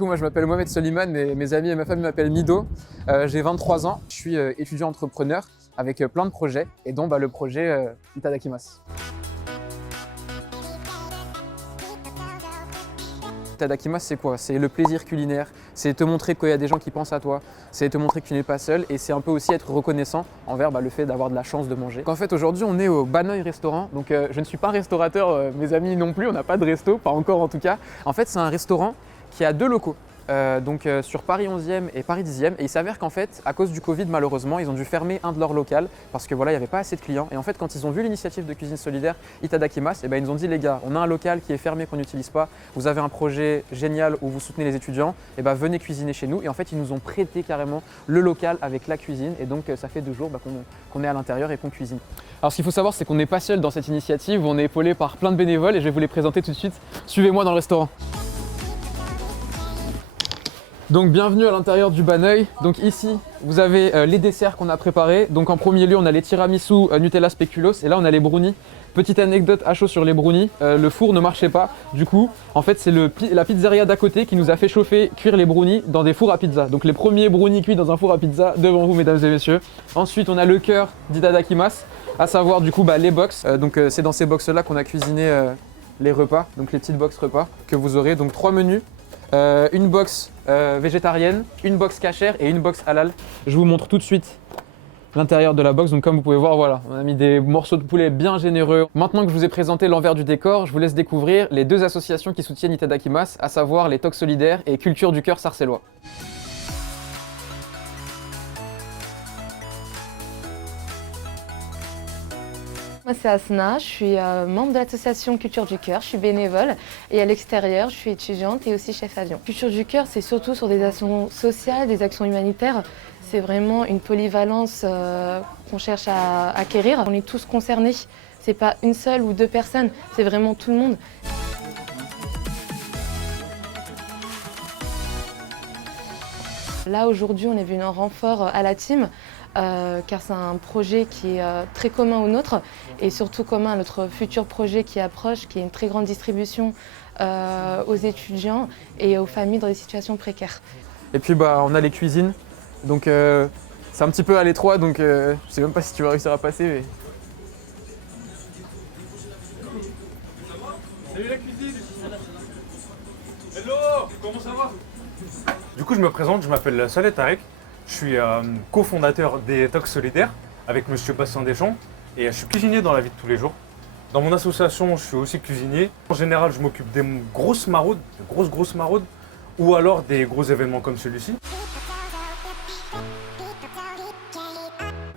Moi je m'appelle Mohamed Soliman, mes amis et ma famille m'appellent Mido. J'ai 23 ans, je suis étudiant entrepreneur avec plein de projets et dont le projet Itadakimasu. Itadakimasu, c'est quoi? C'est le plaisir culinaire, c'est te montrer qu'il y a des gens qui pensent à toi, c'est te montrer que tu n'es pas seul et c'est un peu aussi être reconnaissant envers le fait d'avoir de la chance de manger. En fait aujourd'hui on est au Banoï restaurant, donc je ne suis pas restaurateur, mes amis non plus, on n'a pas de resto, pas encore en tout cas. En fait c'est un restaurant qui a deux locaux. Sur Paris 11e et Paris 10e, et il s'avère qu'en fait à cause du Covid malheureusement ils ont dû fermer un de leurs locaux parce que voilà il n'y avait pas assez de clients, et en fait quand ils ont vu l'initiative de cuisine solidaire Itadakimasu, ils nous ont dit les gars, on a un local qui est fermé qu'on n'utilise pas, vous avez un projet génial où vous soutenez les étudiants, venez cuisiner chez nous, et en fait ils nous ont prêté carrément le local avec la cuisine, et donc ça fait 2 jours qu'on est à l'intérieur et qu'on cuisine. Alors ce qu'il faut savoir c'est qu'on n'est pas seul dans cette initiative, on est épaulé par plein de bénévoles et je vais vous les présenter tout de suite. Suivez-moi dans le restaurant. Donc bienvenue à l'intérieur du Banoï. Donc ici vous avez les desserts qu'on a préparés. Donc en premier lieu on a les tiramisu Nutella spéculoos et là on a les brownies. Petite anecdote à chaud sur les brownies, le four ne marchait pas. Du coup en fait c'est la pizzeria d'à côté qui nous a fait chauffer, cuire les brownies dans des fours à pizza. Donc les premiers brownies cuits dans un four à pizza devant vous mesdames et messieurs. Ensuite on a le cœur d'Itadakimasu, à savoir du coup les box. C'est dans ces box là qu'on a cuisiné les repas, donc les petites box repas que vous aurez. Donc 3 menus. Une box végétarienne, une box cachère et une box halal. Je vous montre tout de suite l'intérieur de la box. Donc comme vous pouvez voir, voilà, on a mis des morceaux de poulet bien généreux. Maintenant que je vous ai présenté l'envers du décor, je vous laisse découvrir les 2 associations qui soutiennent Itadakimasu, à savoir les Tocs Solidaires et Culture du Cœur Sarcellois. Moi c'est Asna, je suis membre de l'association Culture du Cœur, je suis bénévole et à l'extérieur je suis étudiante et aussi chef avion. Culture du Cœur c'est surtout sur des actions sociales, des actions humanitaires, c'est vraiment une polyvalence qu'on cherche à acquérir. On est tous concernés, c'est pas une seule ou 2 personnes, c'est vraiment tout le monde. Là aujourd'hui on est venu en renfort à la team. Car c'est un projet qui est très commun au nôtre et surtout commun à notre futur projet qui approche, qui est une très grande distribution aux étudiants et aux familles dans des situations précaires. Et puis on a les cuisines, donc c'est un petit peu à l'étroit, donc je sais même pas si tu vas réussir à passer. Mais... Salut la cuisine. Hello, comment ça va? Du coup je me présente, je m'appelle Saleh Tarek. Je suis cofondateur des Tocs Solidaires avec Monsieur Bastien Deschamps et je suis cuisinier dans la vie de tous les jours. Dans mon association, je suis aussi cuisinier. En général, je m'occupe des grosses maraudes, de grosses maraudes, ou alors des gros événements comme celui-ci.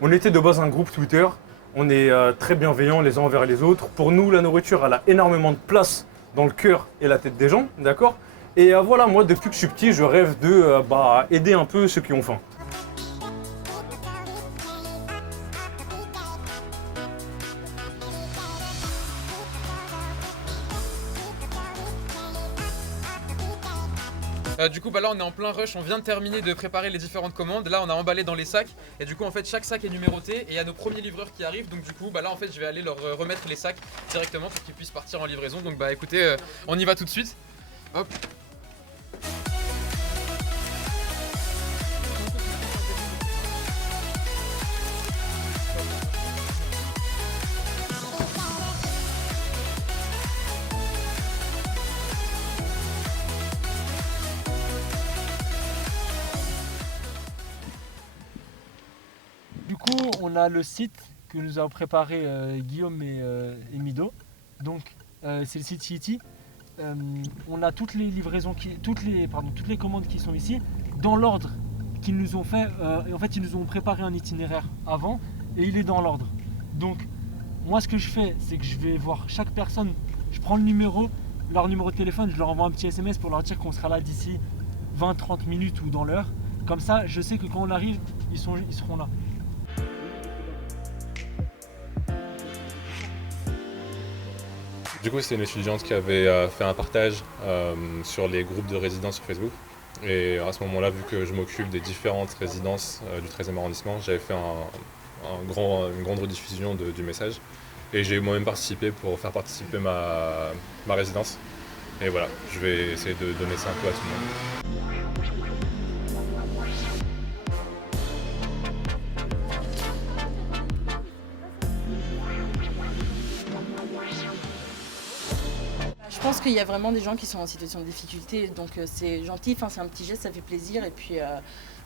On était de base un groupe Twitter. On est très bienveillants les uns envers les autres. Pour nous, la nourriture, elle a énormément de place dans le cœur et la tête des gens, d'accord? Et voilà, moi, depuis que je suis petit, je rêve de aider un peu ceux qui ont faim. Du coup là on est en plein rush, on vient de terminer de préparer les différentes commandes. Là on a emballé dans les sacs et du coup en fait chaque sac est numéroté et il y a nos premiers livreurs qui arrivent. Donc du coup là en fait je vais aller leur remettre les sacs directement pour qu'ils puissent partir en livraison. Donc écoutez, on y va tout de suite. Hop. Du coup, on a le site que nous avons préparé Guillaume et Mido. Donc, c'est le site Yiti. On a toutes les livraisons, toutes les commandes qui sont ici, dans l'ordre qu'ils nous ont fait. Et en fait, ils nous ont préparé un itinéraire avant et il est dans l'ordre. Donc, moi, ce que je fais, c'est que je vais voir chaque personne. Je prends leur numéro de téléphone, je leur envoie un petit SMS pour leur dire qu'on sera là d'ici 20-30 minutes ou dans l'heure. Comme ça, je sais que quand on arrive, ils seront là. Du coup, c'est une étudiante qui avait fait un partage sur les groupes de résidents sur Facebook. Et à ce moment-là, vu que je m'occupe des différentes résidences du 13e arrondissement, j'avais fait une grande rediffusion du message. Et j'ai moi-même participé pour faire participer ma résidence. Et voilà, je vais essayer de donner ça un peu à tout le monde. Je pense qu'il y a vraiment des gens qui sont en situation de difficulté, donc c'est gentil, enfin, c'est un petit geste, ça fait plaisir. Et puis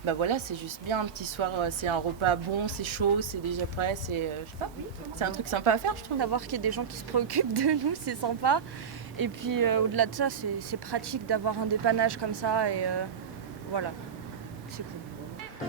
bah voilà, c'est juste bien un petit soir, c'est un repas bon, c'est chaud, c'est déjà prêt, je sais pas, c'est un truc sympa à faire, je trouve. D'avoir qu'il y ait des gens qui se préoccupent de nous, c'est sympa. Et puis au-delà de ça, c'est pratique d'avoir un dépannage comme ça et voilà, c'est cool.